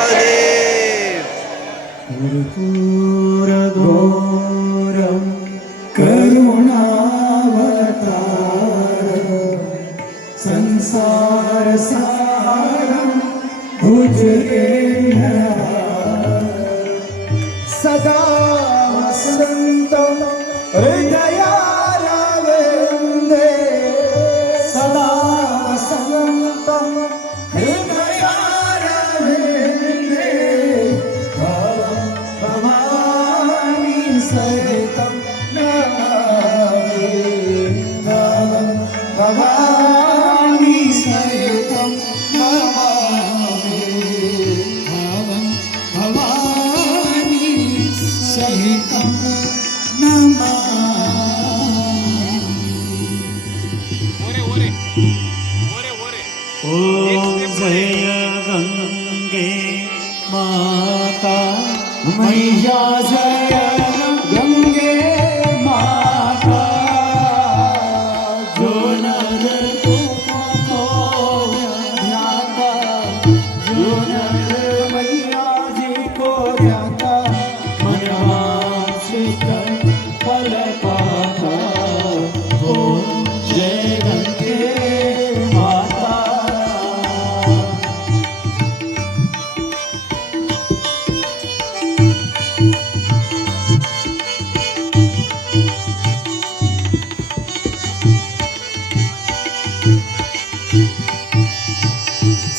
महादेव। कर्पूरगौरं करुणावतार संसारसारं भुजगेन्द्रहार सदा वसन्तं हृदयारविन्दे सदा वसन्तं हृदयारविन्दे भवं भवानी सहितं नमामि भवं भवानी सहितं नमामि भवं भवानी सहितं ओम जय गंगे माता मैया जय गंगे माता जो नर तुमको ध्याता जो नर मैया जी को ध्याता मनवांछित फल पाता। ओम जय गंगे माता।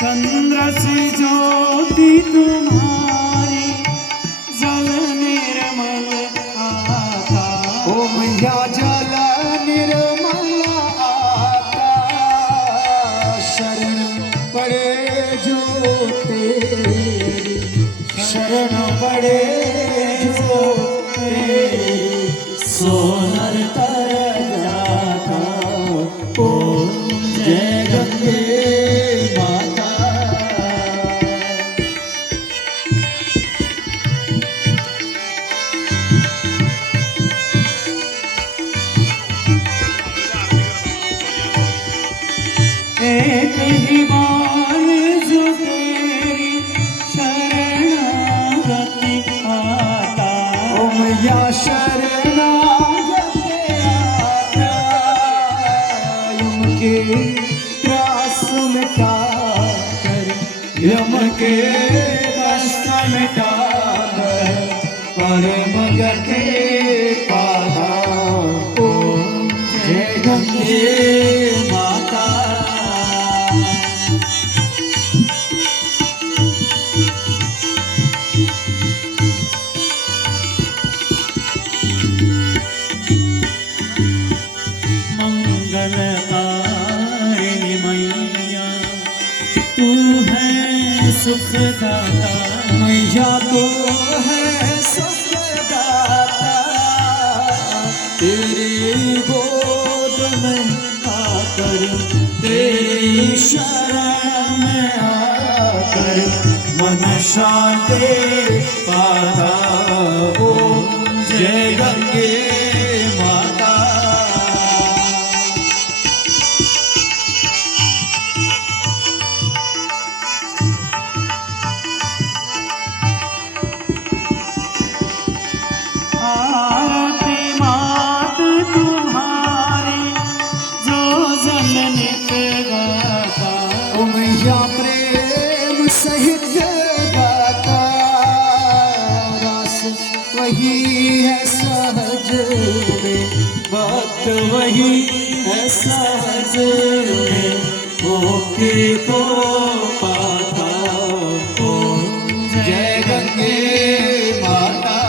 चंद्र से ज्योति तुम्हारी जल निर्मल आता। ओम या जल निर्मल आता शरण पड़े जो तेरी शरण पड़े जो तेरी सोनर तर जाता। ओम जय गंगे माता। एक ही बार जो तेरी शरणागति आता। ओम या शरणागत आता यम के त्रास मिटा कर यम के कष्ट मिटा कर परम गति पाता। ओम जय गंगे माता। मंगलकारिणी मैया तू है सुखदाता। मैया तो है सुखदाता तेरी गोद में आकर तेरी शरण में आकर मन शांति पाता। ओम जय गंगे माता। आरती मात तुम्हारी जो जननित गाता। ओम या प्रेम सहित गाता रस वही है सहज में बात वही है सहज में भक्ति को पाता। ओम जय गंगे माता।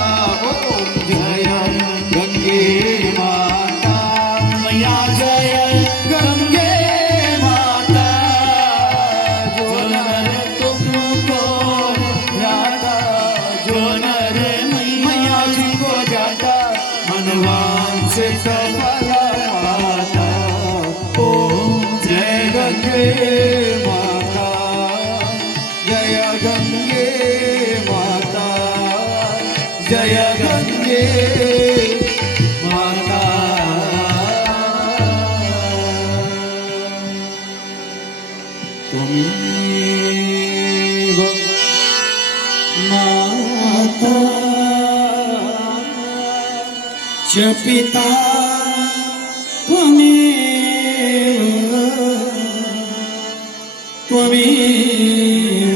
ओम जय गंगे माता मैया जय गंगे माता जो नर तुमको ध्याता जो नर मैया जी को जाता मनवांछित फल पाता। ओम जय गंगे माता। माता च पिता त्वमेव